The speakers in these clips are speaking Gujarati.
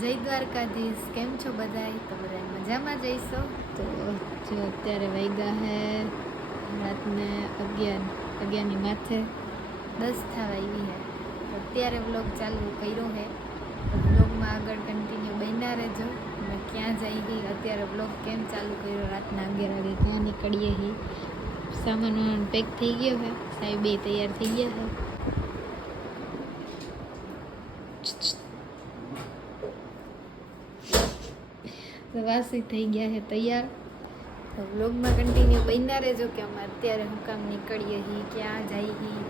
જય દ્વારકાધીશ, કેમ છો બધાય? તો બધા મજામાં જઈશો. તો જો અત્યારે વાગ્યા હે રાતને 11ની માથે 10 થવા આવી હે. તો અત્યારે વ્લોગ ચાલુ કર્યો હે. તો વ્લોગમાં આગળ કન્ટિન્યુ બન્યા રહેજો. અમે ક્યાં જઈ અત્યારે વ્લોગ કેમ ચાલુ કર્યો રાતના 11 વાગે ક્યાં નીકળીએ હી. સામાન પેક થઈ ગયો હે, સાહેબ બે તૈયાર થઈ ગયા હે. વાસી થઈ ગયા છે તૈયાર. તો વ્લોગમાં કન્ટિન્યુ બન્યા રહેજો કે અમે અત્યારે હું કામ નીકળીએ હી, ક્યાં જઈ હી.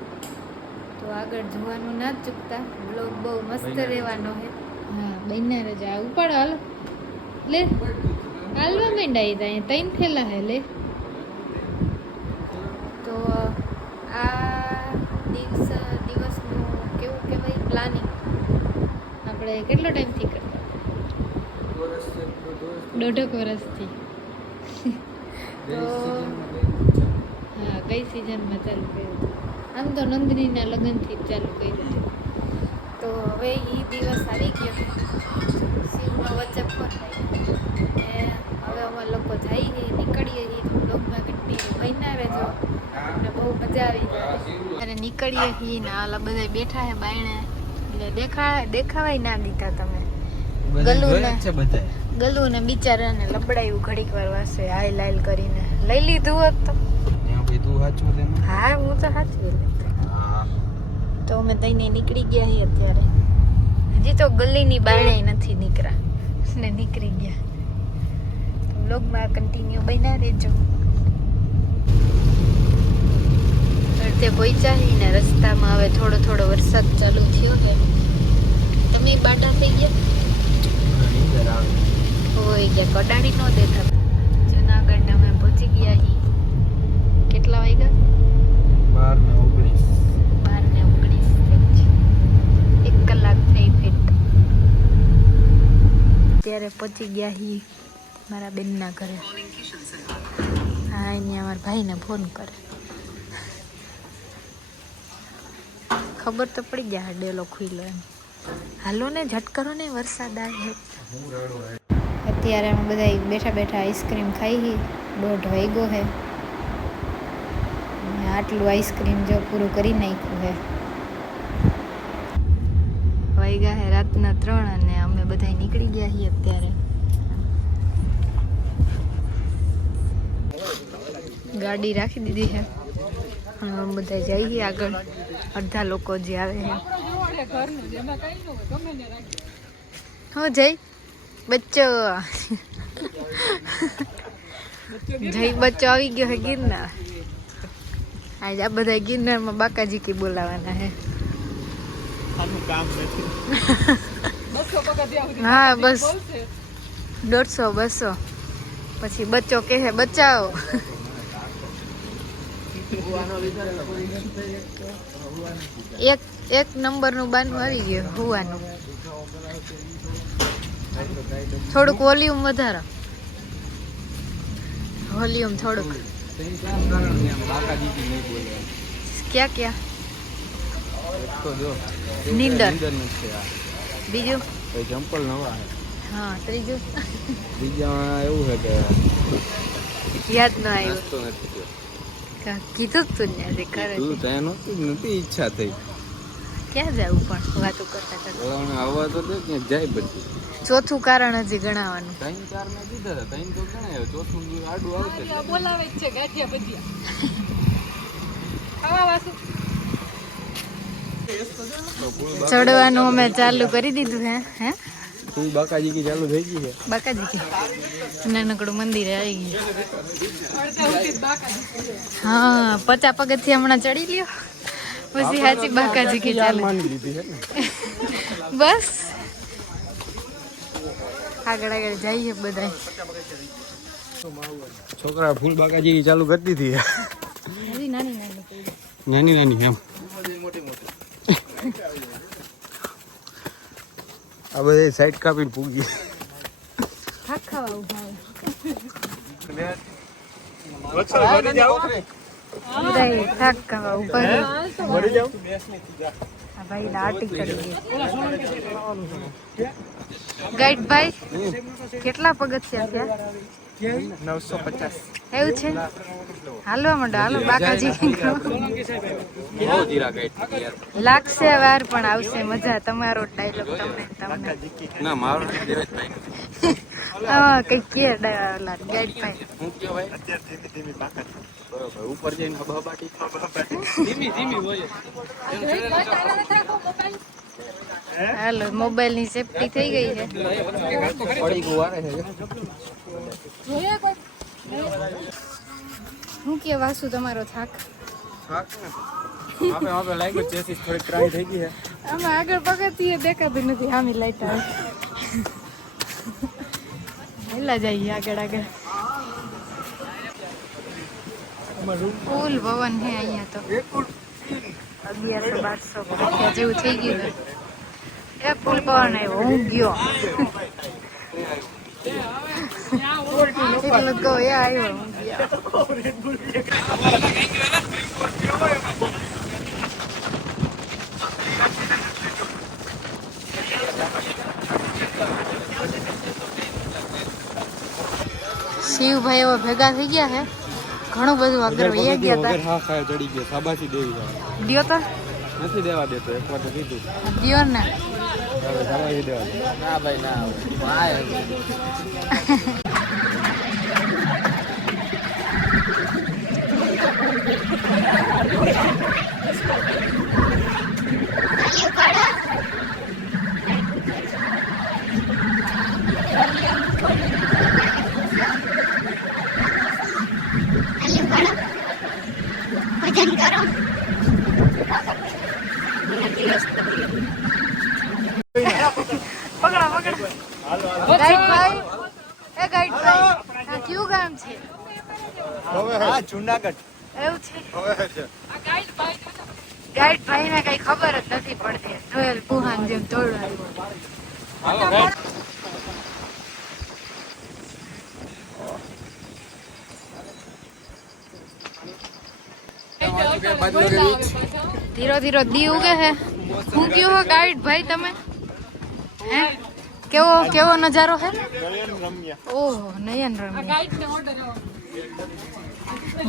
તો આગળ જોવાનું ના જ ચૂકતા, વ્લોગ બહુ મસ્ત રહેવાનો છે. હા બન્યા રહેજો. આ ઉપાડો હાલો લે, હાલવા માંડાઈ ત્યાં 3 થેલા હે લે. તો આ દિવસનું કેવું કહેવાય પ્લાનિંગ આપણે કેટલો ટાઈમથી કરતા? 1.5 વર્ષથી. તો હા, કઈ સિઝનમાં ચાલુ કર્યું હતું? આમ તો નંદનીના લગ્નથી જ ચાલુ કર્યું હતું. તો હવે એ દિવસ આવી ગયો. શિવનો વચ્ચે ફોન આવ્યો ને હવે અમે લોકો જઈએ નીકળીએ છીએ. તો બ્લોગમાં કન્ટિન્યુ બન્યા રહેજો, અમને બહુ મજા આવી જાય. ત્યારે નીકળીએ છીએ ને આલા બધા બેઠા છે બાયણે, એટલે દેખાવાય ના દીધા તમે. ગલુ ને બિચારાને લબડાયું ઘડીક વાર વાસે હાઈલ હાઈલ કરીને લઈ લીધું હોત તો. હા હું તો સાચવી લીધું. તો અમે તઈને નીકળી ગયા છીએ અત્યારે. હજી તો ગલીની બાયણે નથી નીકળ્યા ને નીકળી ગયા. વ્લોગમાં કન્ટિન્યુ બન્યા રહેજો. અડધે પહોંચ્યા ને રસ્તામાં હવે થોડો થોડો વરસાદ ચાલુ થયો છે. તમે બાટા થઈ ગયા હોય ગયા કડાડી નો દેતા. જુનાગઢ અમે પહોંચી ગયા હી. કેટલા વાગ્યા? 12:19. 1 કલાક થઈ ફિટ. ત્યારે પહોંચી ગયા હી મારા બેનના ઘરે. હા અહીંયા મારા ભાઈને ફોન કરે. ખબર તો પડી ગયા ડેલો ખુલ્લો એમ. હાલો ને ઝટકરો ને વરસાદ આવે. અત્યારે અમે બધા બેઠા બેઠા આઈસ્ક્રીમ ખાઈ. 1:30 વાગ્યો છે. આટલું આઈસ્ક્રીમ જો પૂરું કરી નાખ્યું છે. વાગ્યા છે રાતના 3 અને અમે બધા નીકળી ગયા છીએ અત્યારે. ગાડી રાખી દીધી છે. અમે બધા જઈએ આગળ. અડધા લોકો જે આવે છે. હું જઈ બચ્ચો જઈ બચ્ચો આવી ગયો હે ગિરનાર. આજ આ બધા ગિરનારમાં બાકાજી કી બોલાવાના હે. હા બસ 150-200 પછી બચ્ચો કહે બચાવો. એક નંબરનું બાનું આવી ગયું હુવાનું. થોડુંક વોલ્યુમ વધારો. વોલ્યુમ થોડુંક. ક્યાં નીંદર. બીજું ચંપલ નવા. હા ત્રીજું બીજા એવું છે કે યાદ ન આવ્યું. કીધું તું ને કરે નથી ઈચ્છા થઈ. ક્યાં જવું પણ વાતો કરતા કરતા આવવા તો દે ક્યાં જાય. પછી ચોથું કારણ હજી ગણાવવાનું. 3-4 મેં દીધા હતા. 3 તો ગણાય. ચોથું આડું આવશે. બોલાવે છે ગાંઠિયા ભજીયા ખાવા વાસુ. ચડવાનું અમે ચાલુ કરી દીધું હે. ફૂલ બાકાજી કી ચાલુ થઈ ગઈ છે. બાકાજી કી નાનકડું મંદિર આવી ગયું. હા 50 પગથિયા હમણાં ચડી લ્યો પછી હાચી બાકાજી કી ચાલુ માની લીધી છે ને. બસ આગળ આગળ જઈએ બધા. છોકરા ફૂલ બાકાજી કી ચાલુ કરતી હતી. નાની એમ આ બધા સાઈડ કાપીને પૂગી. થાક ખાવા ઉભા થાક ખાવા ઉભા. ભાઈ દાટી કરી ગાઈડ ભાઈ કેટલા પગથિયા થયા? 950. એવું છે? હાલવા માંડો, હાલો બાકાજી. બહુ ધીરા ગાઈડ યાર. લાગશે વાર પણ આવશે મજા. તમારો ડાયલોગ તમને ના મારો દેવેશભાઈ હા કઈ કે ગાઈડ ભાઈ હું કયો ભાઈ અત્યારે ધીમી ધીમી બાકાત. બરોબર ઉપર જઈને બબાટી હાલો મોબાઈલ ની સેફટી થઈ ગઈ છે. પડી ગુવારે છે હું કે વાસુ તમારો થાક? આપણે લાગ્યું ચેસીસ થોડી ટ્રાય થઈ ગઈ છે. અમે આગળ પગથિયે દેખાતું નથી. હામી લાઈટ આવે હેલા જઈએ આગળ આગળ. ફૂલ ભવન હે અહીંયા તો 1100-1200 પગથિયા જેવું થઈ ગયું છે. એ ફૂલ ભવન આવ્યો હું ગયો એટલું કહું એ આવ્યો હું ગયો. શિવભાઈ હવે ભેગા થઈ ગયા હે. ઘણું બધું આગળ વહી ગયા હતા. હા ખાય ચડી ગયો સાબાસી દેવી છે. દિયો તો નથી દેવા દેતો એકવાર તો કીધું દિયો ને હવે સાબાસી દેવા દે. ના ભાઈ ના આવે ગાઈડ ભાઈ એ ગાઈડ ભાઈ આ કયું ગામ છે? હા જુનાગઢ. એવું છે? ગાઈડ ભાઈ ને કઈ ખબર જ નથી પડતી. જોયેલ પુહાન જેમ દોડવા આવ્યો. ધીરો ધીરો દી ઉગે હે. હું કયો હો ગાઈડ ભાઈ તમે? હે કેવો કેવો નજારો હે? ઓહો નયન રમ્યા.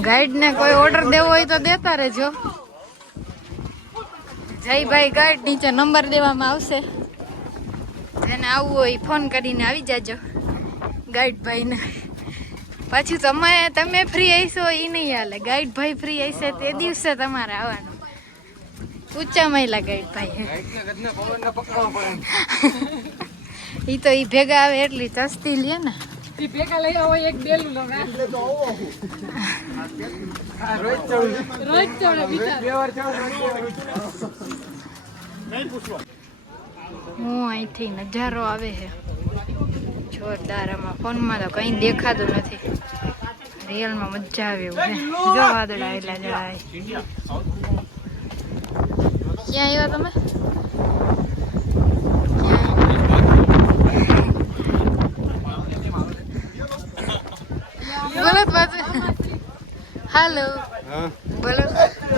ગાઈડ ને કોઈ ઓર્ડર દેવો હોય તો દેતા રહેજો. જયભાઈ ગાઈડ નીચે નંબર દેવામાં આવશે. જેને આવવું હોય ફોન કરીને આવી જાજો ગાઈડ ભાઈને. પાછું તમે ફ્રી હશો એ નહીં હાલે. ગાઈડ ભાઈ ફ્રી હશે તે દિવસે તમારે આવવાનું. ઊંચા મહિલા ગાઈડ ભાઈ ઈ તો ઈ ભેગા આવે એટલી ચસ્તી લે ને. ભેગા લઈ આવો એક બેલું રોજ હું અહીંથી નજારો આવે છે જોરદાર. આમાં ફોનમાં તો કઈ દેખાતું નથી. રિયલમાં મજા આવે એવું છે. જો વાદળા એટલા જળાય. ક્યાં આવ્યા તમે? बोलो हेलो बोलो.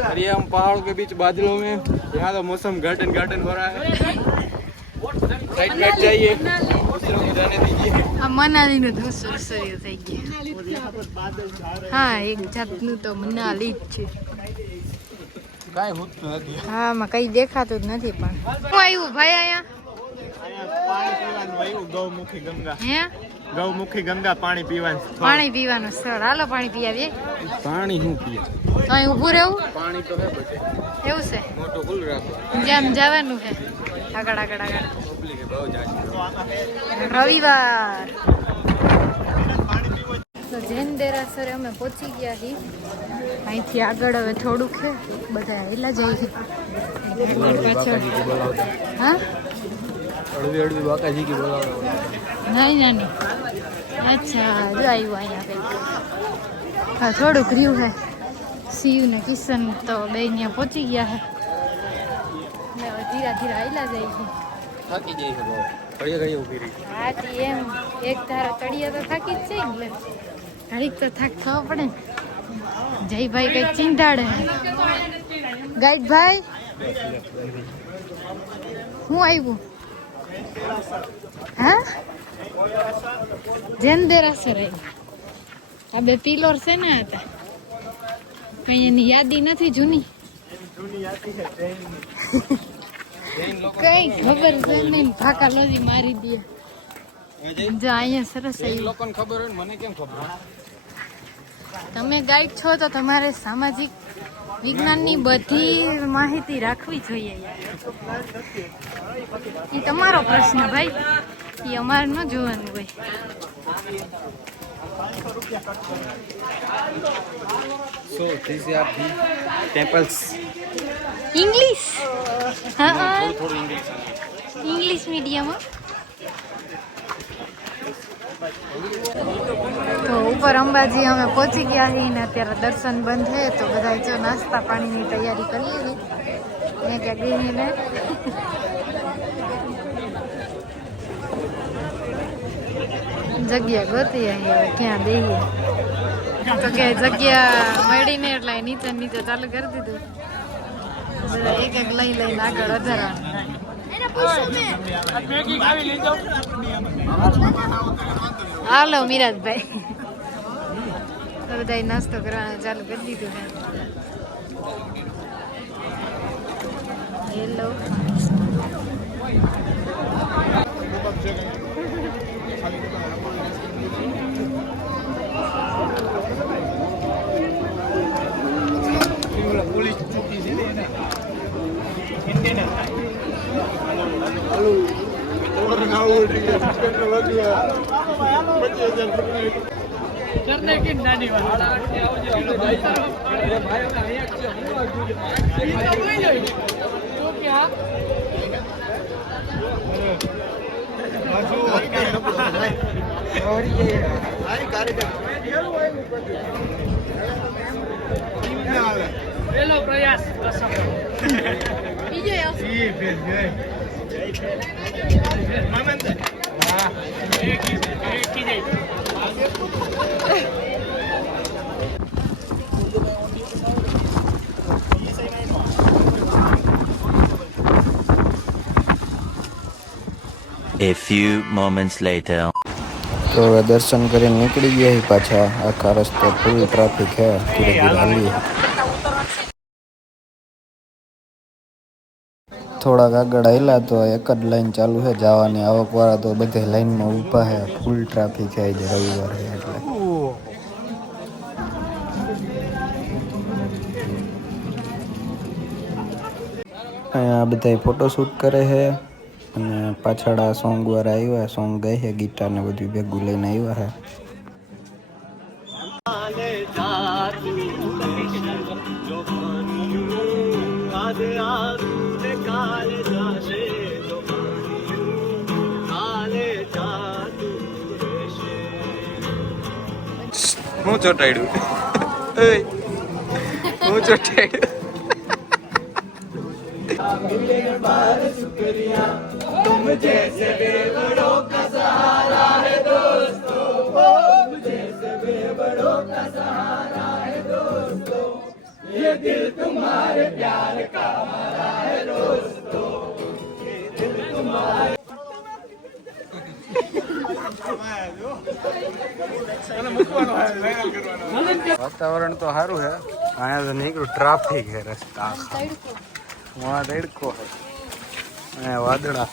अरे हम पहाड़ों के बीच बादलों में यहाँ तो मौसम घटन घटन हो रहा है. साइड बैठ जाइए जाने दीजिए. આ મનાલી નું દૂસરું શરીર થઈ ગયું. હા એક જાતનું તો મનાલી જ છે. કાંઈ હોતું નથી. હા માં કઈ દેખાતું જ નથી. પણ હું આવ્યું ભાઈ અહીંયા? પાણી પીવાનું આવ્યું. ગૌમુખી ગંગા. હે ગૌમુખી ગંગા પાણી પીવાનું. પાણી પીવાનું સ્થળ. હાલો પાણી પી આવીએ. પાણી શું પીએ? તો અહીં ઊભું રહેવું પાણી તો હે બધે એવું છે? મોટો ખુલ્લ રાખો. જેમ જવાનું છે આગળ આગળ આગળ. પબ્લિક બહુ જાજી. રવિવાર તો જૈન દેરાસરે અમે પહોંચી ગયા છીએ. અહીંથી આગળ હવે થોડુંક છે. બધા હેલા જાય છે પાછળ. હા અડવી અડવી બાકાજી કી બોલાવો. નહીં નાની. અચ્છા જો આવ્યું અહીંયા કંઈક. હા થોડુંક રહ્યું છે. શિવ ને કિશન તો બે ત્યાં પહોંચી ગયા છે. હવે ધીરા ધીરા હેલા જાય છે. થાકી જાય છે બહુ. ઘડીએ ઘડીએ ઊભી રહી. હા તી એમ એક ધારો ચડીએ તો થાકી જ જાય ને. ઘડીક તો થાક થવો પડે ને. જયભાઈ કઈક ચિંતાડે. ગાઈડ ભાઈ હું આવ્યું? હા જૈન દેરાસર આ બે પિલોર છે ને હતા કઈ એની યાદી નથી જૂની કઈ ખબર છે નહીં ફાકા લોજી મારી દે જો અહીંયા સરસ લોકોને ખબર હોય ને મને કેમ ખબર તમે ગાઈડ છો તો તમારે સામાજિક વિજ્ઞાનની બધી માહિતી રાખવી જોઈએ એ તમારો પ્રશ્ન ભાઈ એ અમારે ન જોવાનું હોય So these are the temples. English હા થોડું ઇંગ્લિશ ઇંગ્લિશ મીડિયમ તો ઉપર અંબાજી અમે પહોંચી ગયા છીએ ને અત્યારે દર્શન બંધ છે તો બધા જો નાસ્તા પાણીની તૈયારી કરી લીધી મેં ક્યાં ગઈ ને જગ્યા ગોતી હવે ક્યાં દઈએ તો કે જગ્યા મળીને એટલે નીચે નીચે ચાલુ કરી દીધું બધા એક એક લઈ લઈને આગળ વધારવાનું હાલો મિરાજભાઈ તો બધા નાસ્તો કરવાનું ચાલુ કરી દીધું હેલો પોલીસ ચોકી છે ને એને करने की नानी वाला तो क्या और ये सारी कार्यक्रम पहलो प्रयास બીજો ये फिर गए मामन हां एक ही नहीं A few moments later. તો હવે દર્શન કરીને નીકળી ગયા પાછા આખા રસ્તે ફૂલ ટ્રાફિક છે ધીરે ધીરે હાલીએ થોડાક આગળ આવેલા તો એક જ લાઈન ચાલુ છે જવાની આવકવાળા તો બધે લાઈનમાં ઊભા છે ફૂલ ટ્રાફિક છે આજે રવિવાર છે એટલે અહીંયા બધા ફોટોશૂટ કરે છે અને પાછળ આ સોંગ વાળા આવ્યા સોંગ ગાય છે ગીટાર ને બધું ભેગું લઈને આવ્યા હું ચોટાડ્યું હું ચોટાડ્યું વાતાવરણ તો સારું છે અહીંયા તો નીકળું ટ્રાફિક છે રસ્તા આખા તડકો છે અહીંયા વાદળા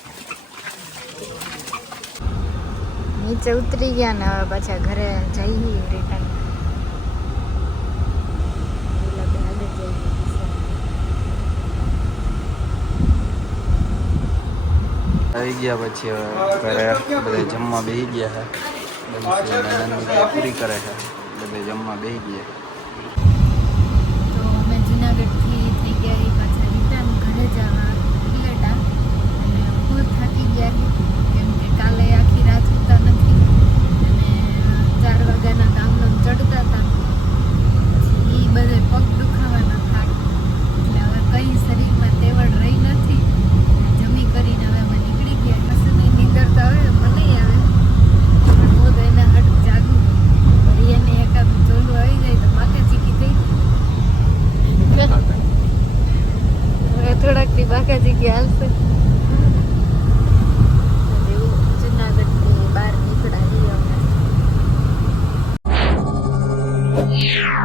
નીચે ઉતરી ગયા ને હવે પાછા ઘરે જઈએ રિટર્ન આવી ગયા પછી ઘરે બધા જમવા બેસી ગયા છે પૂરી કરે છે બધા જમવા બેસી ગયા તો અમે જુનાગઢથી થઈ ગયા પાછા રિટર્ન ઘરે જવા ઇલેટા અને ફૂલ થાકી ગયા કેમ કે કાલે આખી રાત સૂતા નથી અને 4 વાગ્યાના કામનો ચડતા હતા પછી એ બધે પગ દુખાવાના થાક એટલે હવે કઈ શરીરમાં તેવડ રહી નથી જમી કરીને હવે અમે નીકળી ગયા કશું નહીં નીંદર તો આવે મને આવે પણ હું તો એના હાટ જાગું વળી એને એકાદ ચોલું આવી જાય તો માથે ચીકી થઈ છે